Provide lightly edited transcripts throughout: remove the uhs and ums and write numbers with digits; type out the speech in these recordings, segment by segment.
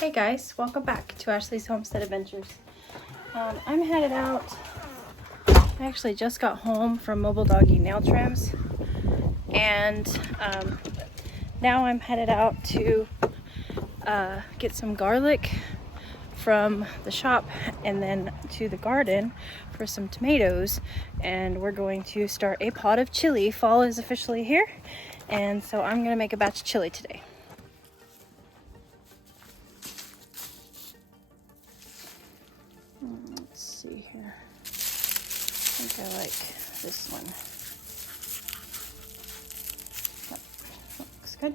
Hey guys, welcome back to Ashley's Homestead Adventures. I'm headed out. I actually just got home from Mobile Doggy Nail Trims, and now I'm headed out to get some garlic from the shop and then to the garden for some tomatoes, and we're going to start a pot of chili. Fall is officially here, and so I'm gonna make a batch of chili today. Let's see here. I think I like this one. That looks good.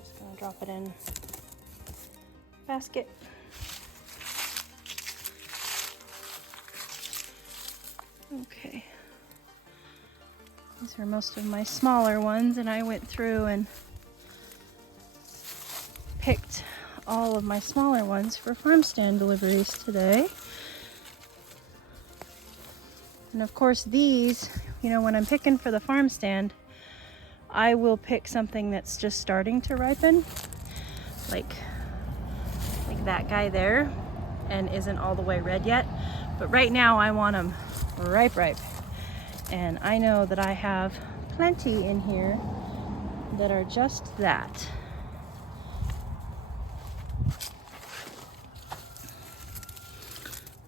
Just gonna drop it in basket. Okay. These are most of my smaller ones, and I went through and picked all of my smaller ones for farm stand deliveries today. And of course these, you know, when I'm picking for the farm stand, I will pick something that's just starting to ripen, like that guy there, and isn't all the way red yet. But right now I want them ripe. And I know that I have plenty in here that are just that.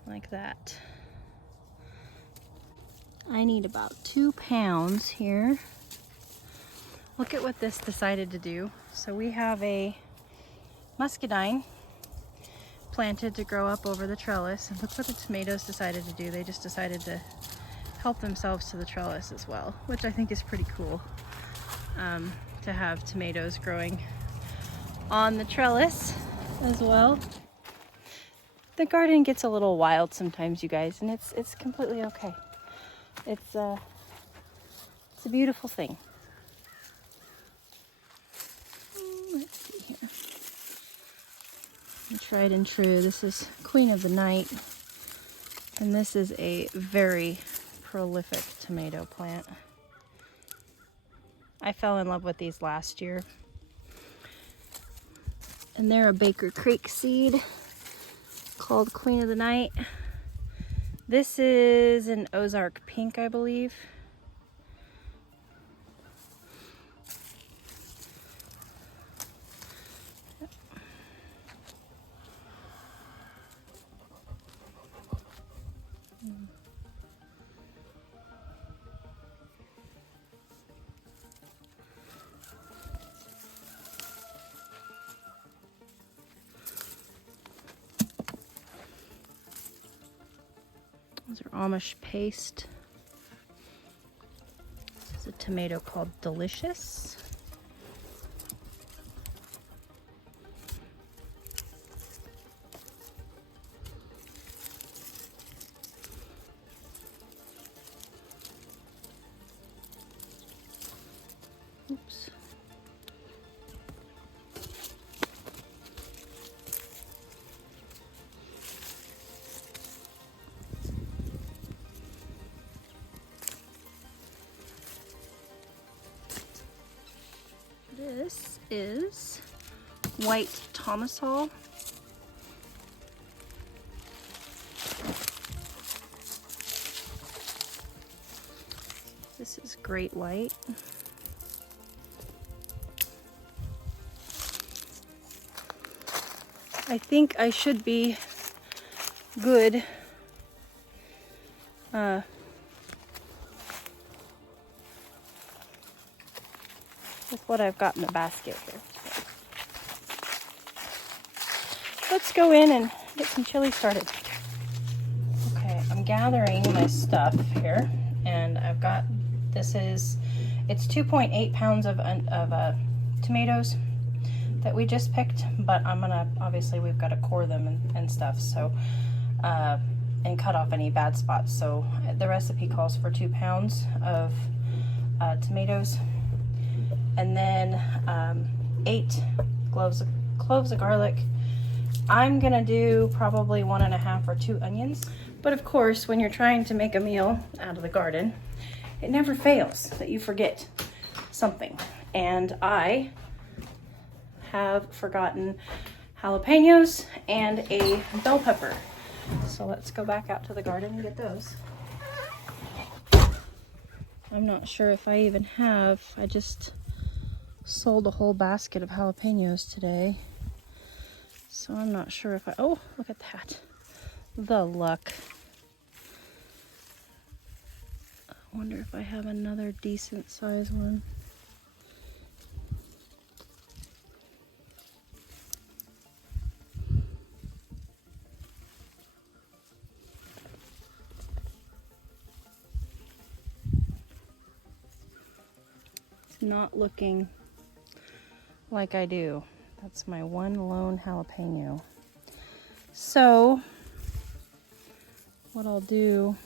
Like that. I need about 2 pounds here. Look at what this decided to do. So we have a muscadine planted to grow up over the trellis, and look what the tomatoes decided to do. They just decided to help themselves to the trellis as well, which I think is pretty cool, to have tomatoes growing on the trellis as well. The garden gets a little wild sometimes, you guys, and it's completely okay. It's a beautiful thing. Let's see here. Tried and true. This is Queen of the Night, and this is a very prolific tomato plant. I fell in love with these last year, and they're a Baker Creek seed called Queen of the Night. This is an Ozark pink, I believe. Those are Amish paste. This is a tomato called Delicious. Oops. This is white Thomasol. This is great white. I think I should be good with what I've got in the basket here. Let's go in and get some chili started. Okay, I'm gathering my stuff here, and I've got, it's 2.8 pounds of tomatoes that we just picked, but I'm gonna, obviously we've got to core them and stuff, so and cut off any bad spots. So the recipe calls for 2 pounds of tomatoes, and then 8 cloves of garlic. I'm gonna do probably 1.5 or 2 onions. But of course, when you're trying to make a meal out of the garden, it never fails that you forget something. And I have forgotten jalapenos and a bell pepper. So let's go back out to the garden and get those. I'm not sure if I even have, I just sold a whole basket of jalapenos today. So I'm not sure if I, oh, look at that. The luck. I wonder if I have another decent size one. It's not looking like I do. That's my one lone jalapeno. So what I'll do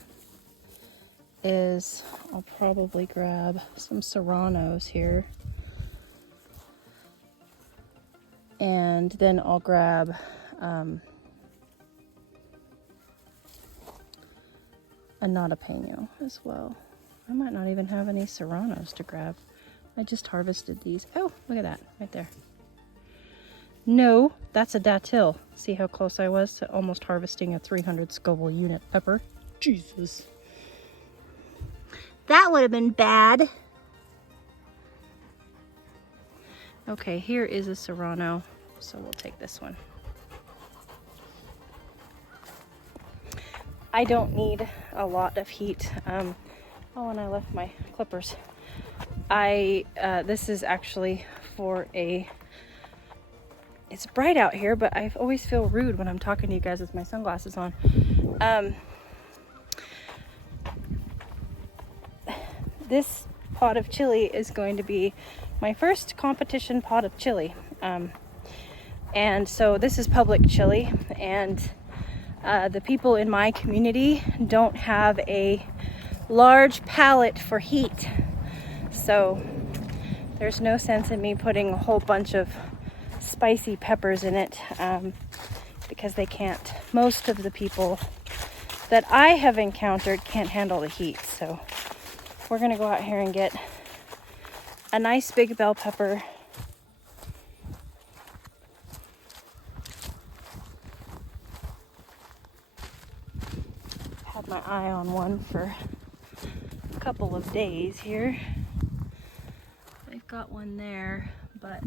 is I'll probably grab some serranos here, and then I'll grab a jalapeno as well. I might not even have any serranos to grab. I just harvested these. Oh, look at that right there. No, that's a datil. See how close I was to almost harvesting a 300 Scoville unit pepper? Jesus. That would have been bad. Okay, here is a serrano, so we'll take this one. I don't need a lot of heat. Oh, and I left my clippers. This is actually for a, it's bright out here, but I always feel rude when I'm talking to you guys with my sunglasses on. This pot of chili is going to be my first competition pot of chili. And so this is public chili, and the people in my community don't have a large palette for heat. So there's no sense in me putting a whole bunch of spicy peppers in it, because they can't. Most of the people that I have encountered can't handle the heat. So we're gonna go out here and get a nice big bell pepper. Had my eye on one for a couple of days here. I've got one there, but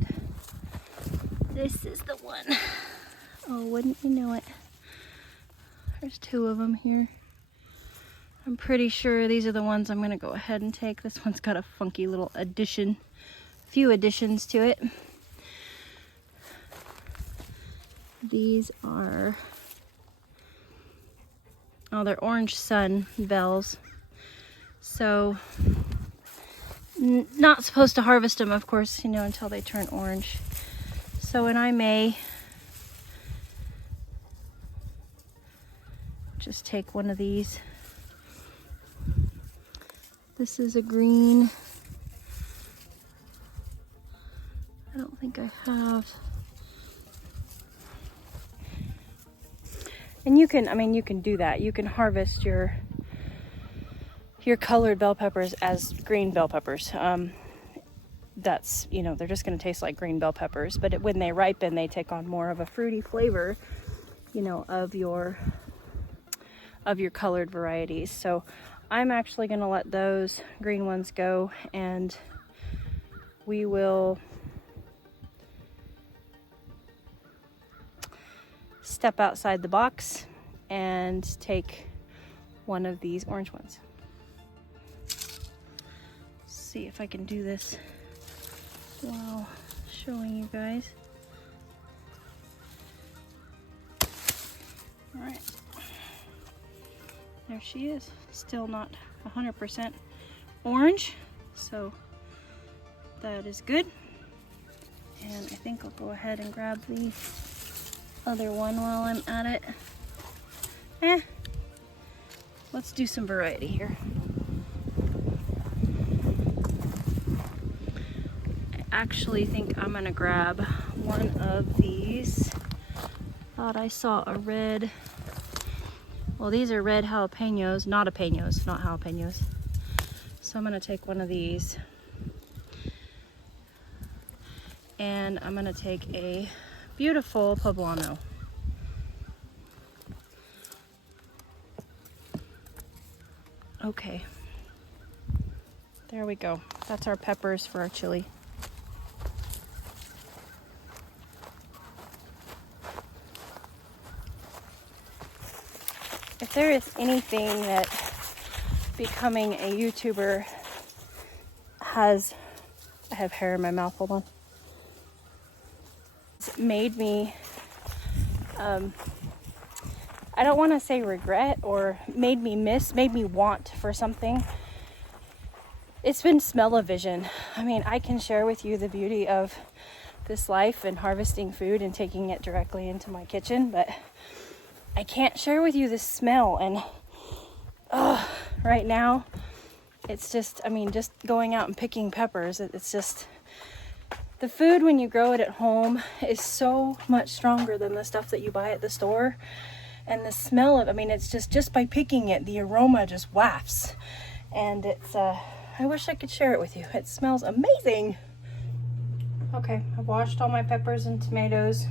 this is the one. Oh, wouldn't you know it? There's two of them here. I'm pretty sure these are the ones I'm gonna go ahead and take. This one's got a funky little addition, few additions to it. These are, oh, they're orange sun bells. So, not supposed to harvest them, of course, you know, until they turn orange. So, and I may just take one of these. This is a green. I don't think I have. And you can, I mean, you can do that. You can harvest your colored bell peppers as green bell peppers. That's, you know, they're just going to taste like green bell peppers, but when they ripen, they take on more of a fruity flavor, you know, of your colored varieties. So I'm actually going to let those green ones go, and we will step outside the box and take one of these orange ones. See if I can do this while showing you guys. All right, there she is. Still not 100% orange, so that is good. And I think I'll go ahead and grab the other one while I'm at it. Let's do some variety here. I actually think I'm gonna grab one of these. Thought I saw a red, well, these are red jalapenos, not jalapenos. So I'm gonna take one of these. And I'm gonna take a beautiful poblano. Okay, there we go. That's our peppers for our chili. If there is anything that becoming a YouTuber has, I have hair in my mouth, hold on. It's made me, I don't want to say regret or made me want for something. It's been smell-o-vision. I mean, I can share with you the beauty of this life and harvesting food and taking it directly into my kitchen, but I can't share with you the smell. And right now it's just, I mean, just going out and picking peppers, it's just, the food when you grow it at home is so much stronger than the stuff that you buy at the store. And the smell of, I mean, it's just by picking it, the aroma just wafts. And it's, I wish I could share it with you. It smells amazing. Okay, I've washed all my peppers and tomatoes,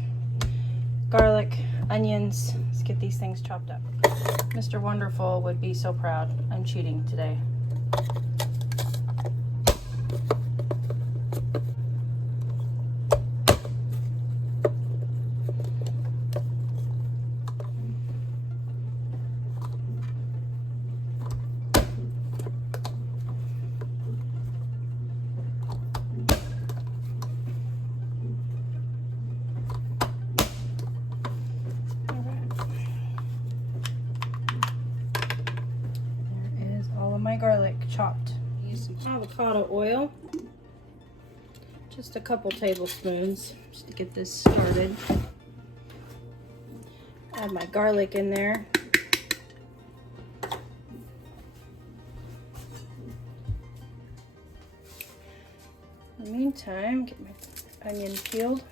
garlic, onions. Let's get these things chopped up. Mr. Wonderful would be so proud. I'm cheating today. My garlic chopped. Use some avocado oil, just a couple tablespoons just to get this started. Add my garlic in there. In the meantime, get my onion peeled.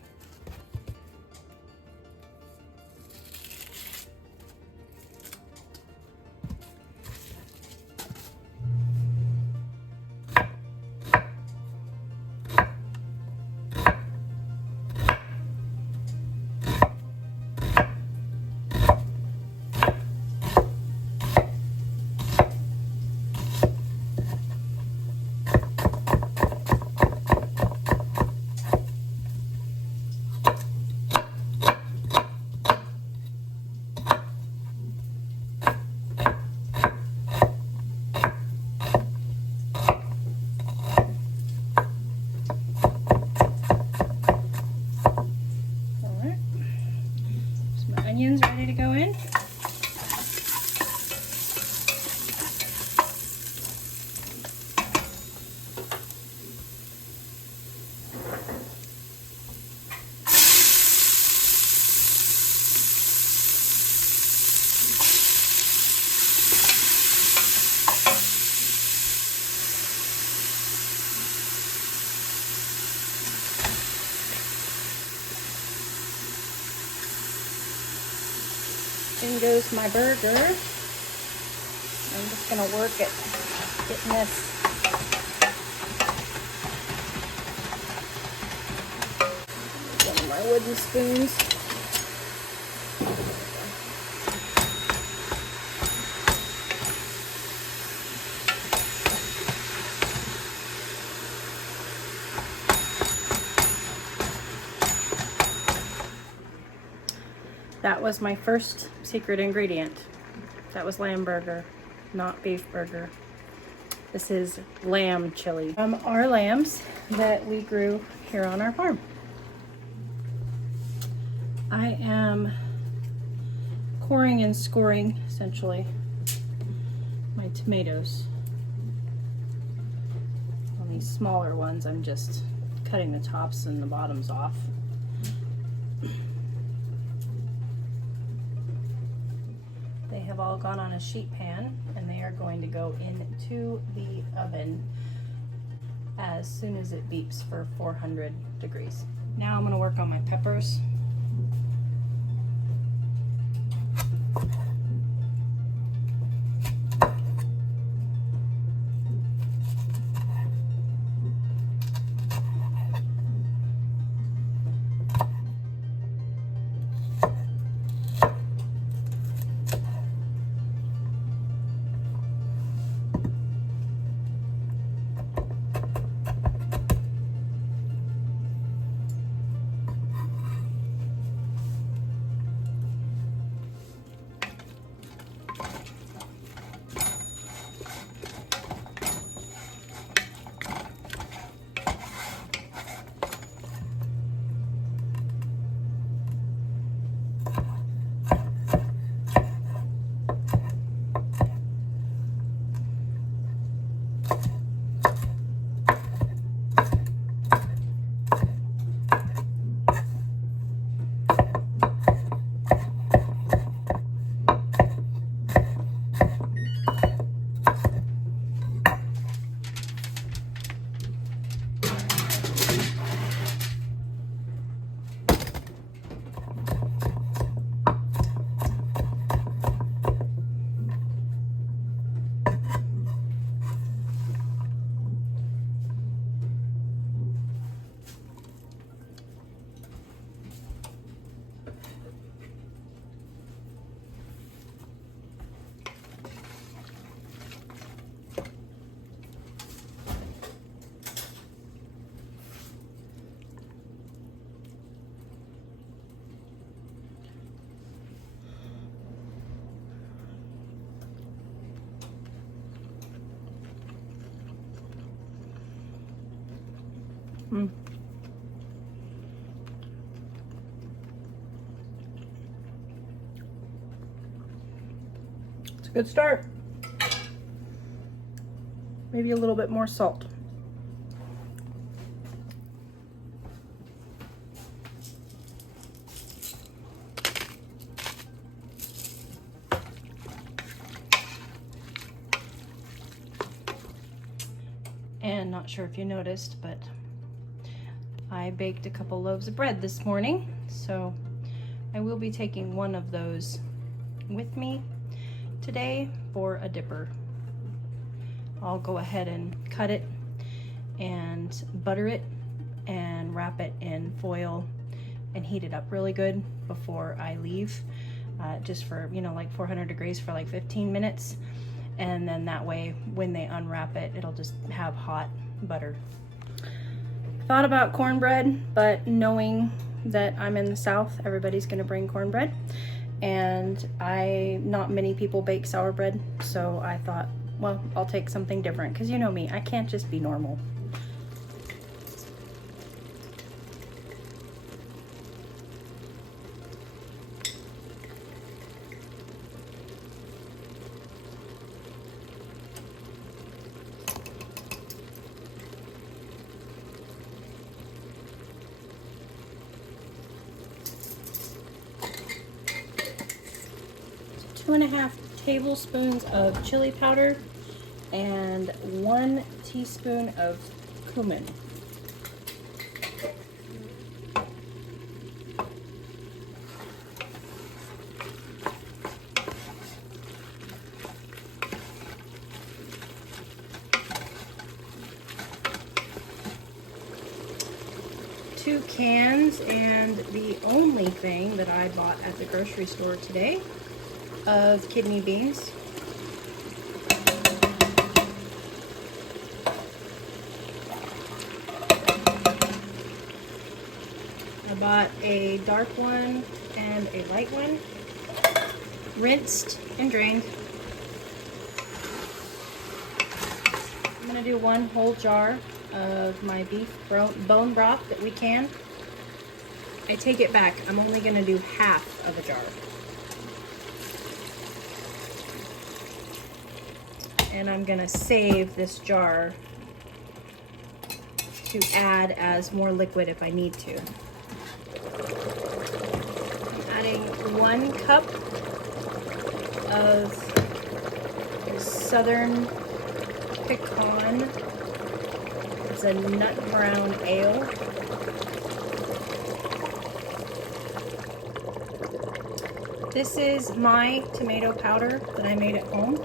Onions ready to go in. In goes my burger. I'm just gonna work at getting this one of my wooden spoons. That was my first secret ingredient. That was lamb burger, not beef burger. This is lamb chili from our lambs that we grew here on our farm. I am coring and scoring, essentially, my tomatoes. On these smaller ones, I'm just cutting the tops and the bottoms off. They have all gone on a sheet pan and they are going to go into the oven as soon as it beeps for 400 degrees. Now I'm going to work on my peppers. It's a good start. Maybe a little bit more salt. And not sure if you noticed, but I baked a couple loaves of bread this morning, so I will be taking one of those with me today for a dipper. I'll go ahead and cut it and butter it and wrap it in foil and heat it up really good before I leave, just for, you know, like 400 degrees for like 15 minutes. And then that way, when they unwrap it, it'll just have hot butter. Thought about cornbread, but knowing that I'm in the South, everybody's gonna bring cornbread. And not many people bake sour bread, so I thought, well, I'll take something different, because you know me, I can't just be normal. Two and a half tablespoons of chili powder and 1 teaspoon of cumin. Two cans, and the only thing that I bought at the grocery store today of kidney beans. I bought a dark one and a light one, rinsed and drained. I'm gonna do 1 whole jar of my beef bone broth that we can. I take it back, I'm only gonna do half of a jar. And I'm gonna save this jar to add as more liquid if I need to. I'm adding 1 cup of Southern Pecan. It's a nut brown ale. This is my tomato powder that I made at home.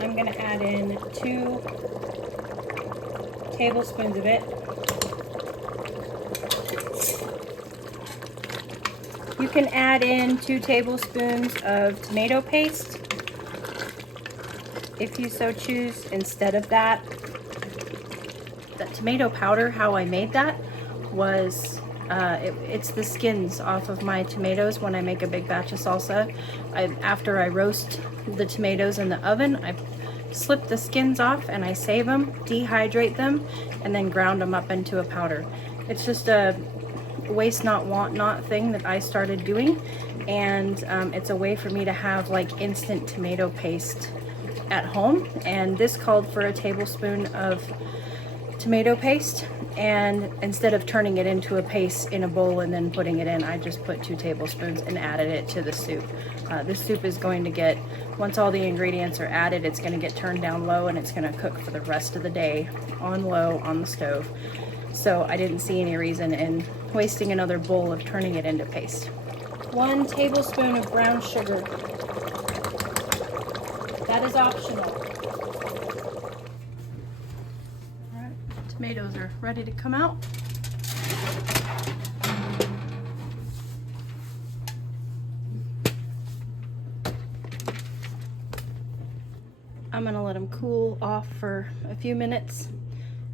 I'm gonna add in 2 tablespoons of it. You can add in 2 tablespoons of tomato paste if you so choose instead of that. The tomato powder, how I made that was it's the skins off of my tomatoes when I make a big batch of salsa. After I roast the tomatoes in the oven, I slip the skins off and I save them, dehydrate them, and then ground them up into a powder. It's just a waste not, want not thing that I started doing, and it's a way for me to have like instant tomato paste at home, and this called for a tablespoon of tomato paste, and instead of turning it into a paste in a bowl and then putting it in, I just put 2 tablespoons and added it to the soup. This soup is going to get, once all the ingredients are added, it's going to get turned down low, and it's going to cook for the rest of the day on low on the stove. So I didn't see any reason in wasting another bowl of turning it into paste. 1 tablespoon of brown sugar. That is optional. All right, tomatoes are ready to come out. I'm gonna let them cool off for a few minutes,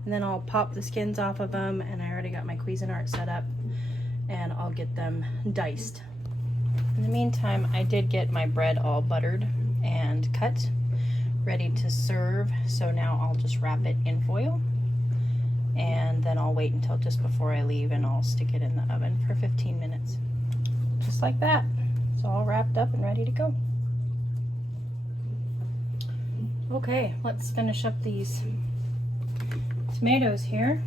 and then I'll pop the skins off of them, and I already got my Cuisinart set up, and I'll get them diced. In the meantime, I did get my bread all buttered and cut, ready to serve. So now I'll just wrap it in foil, and then I'll wait until just before I leave, and I'll stick it in the oven for 15 minutes. Just like that. It's all wrapped up and ready to go. Okay, let's finish up these tomatoes here.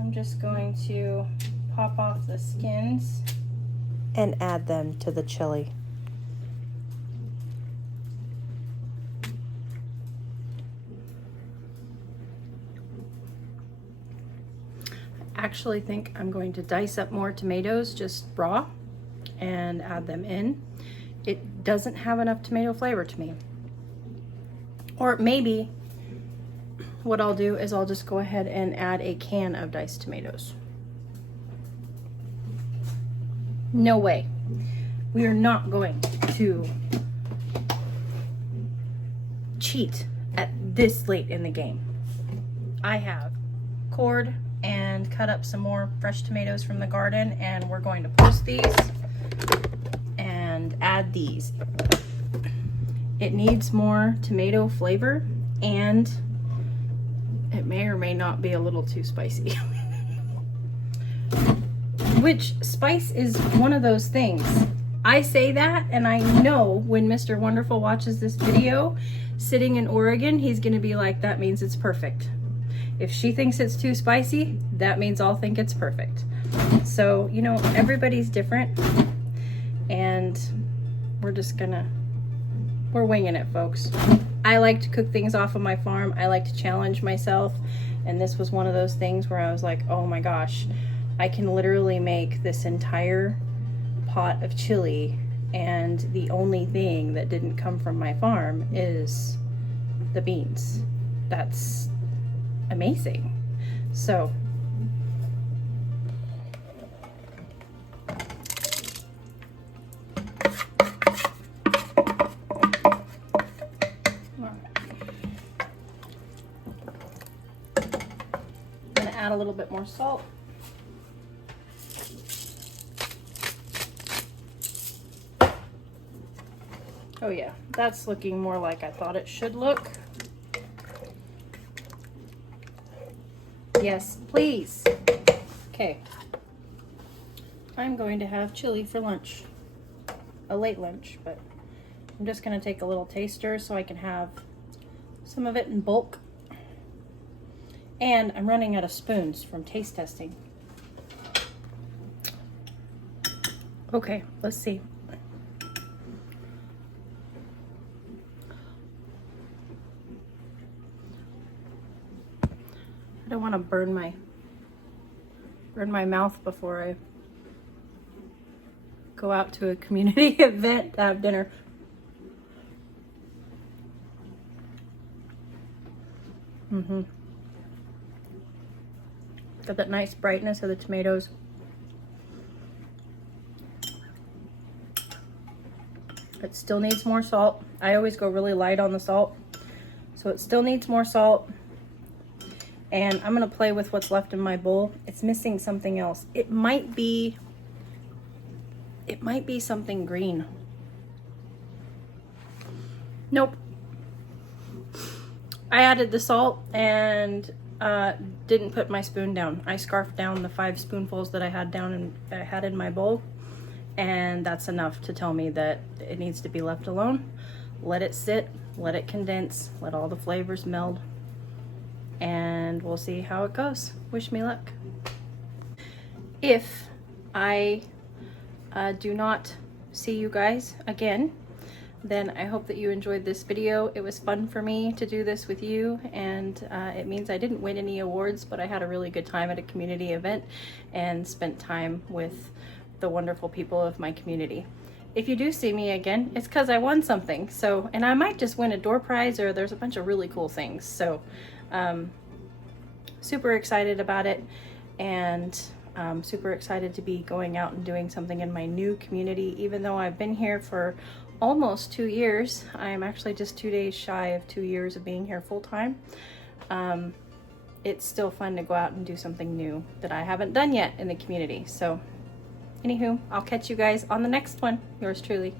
I'm just going to pop off the skins and add them to the chili. I actually think I'm going to dice up more tomatoes just raw and add them in. It doesn't have enough tomato flavor to me. Or maybe what I'll do is I'll just go ahead and add a can of diced tomatoes. No way. We are not going to cheat at this late in the game. I have cored and cut up some more fresh tomatoes from the garden, and we're going to post these and add these. It needs more tomato flavor, and it may or may not be a little too spicy. Which, spice is one of those things. I say that, and I know when Mr. Wonderful watches this video, sitting in Oregon, he's gonna be like, that means it's perfect. If she thinks it's too spicy, that means I'll think it's perfect. So, you know, everybody's different, and we're winging it, folks. I like to cook things off of my farm. I like to challenge myself, and this was one of those things where I was like, oh my gosh, I can literally make this entire pot of chili, and the only thing that didn't come from my farm is the beans. That's amazing. So add a little bit more salt. Oh yeah, that's looking more like I thought it should look. Yes, please. Okay. I'm going to have chili for lunch. A late lunch, but I'm just going to take a little taster so I can have some of it in bulk. And I'm running out of spoons from taste testing. Okay, let's see. I don't want to burn my mouth before I go out to a community event to have dinner. Got that nice brightness of the tomatoes. It still needs more salt. I always go really light on the salt, so it still needs more salt. And I'm gonna play with what's left in my bowl. It's missing something else. It might be something green. Nope. I added the salt and didn't put my spoon down. I scarfed down the 5 spoonfuls that I had in my bowl, and that's enough to tell me that it needs to be left alone. Let it sit let it condense, let all the flavors meld, and we'll see how it goes. Wish me luck. If I do not see you guys again, then I hope that you enjoyed this video. It was fun for me to do this with you, and it means I didn't win any awards, but I had a really good time at a community event and spent time with the wonderful people of my community. If you do see me again, it's because I won something. So, and I might just win a door prize, or there's a bunch of really cool things. So super excited about it, and super excited to be going out and doing something in my new community. Even though I've been here for almost 2 years, I'm actually just 2 days shy of 2 years of being here full time. It's still fun to go out and do something new that I haven't done yet in the community. So anywho, I'll catch you guys on the next one. Yours truly.